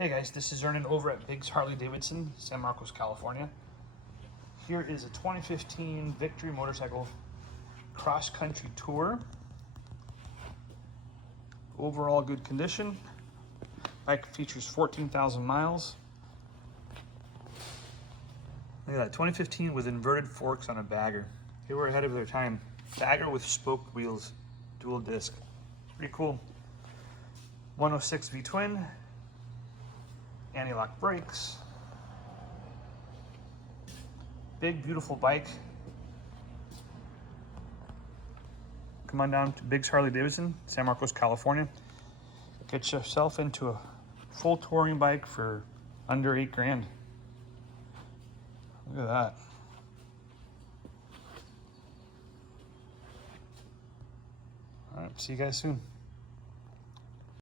Hey guys, this is Ernan over at Biggs Harley-Davidson, San Marcos, California. Here is a 2015 Victory motorcycle cross-country tour. Overall good condition. Bike features 14,000 miles. Look at that, 2015 with inverted forks on a bagger. They were ahead of their time. Bagger with spoked wheels, dual disc. Pretty cool. 106 V-twin. Anti-lock brakes. Big, beautiful bike. Come on down to Biggs Harley-Davidson, San Marcos, California. Get yourself into a full touring bike for under $8 grand. Look at that. All right, see you guys soon.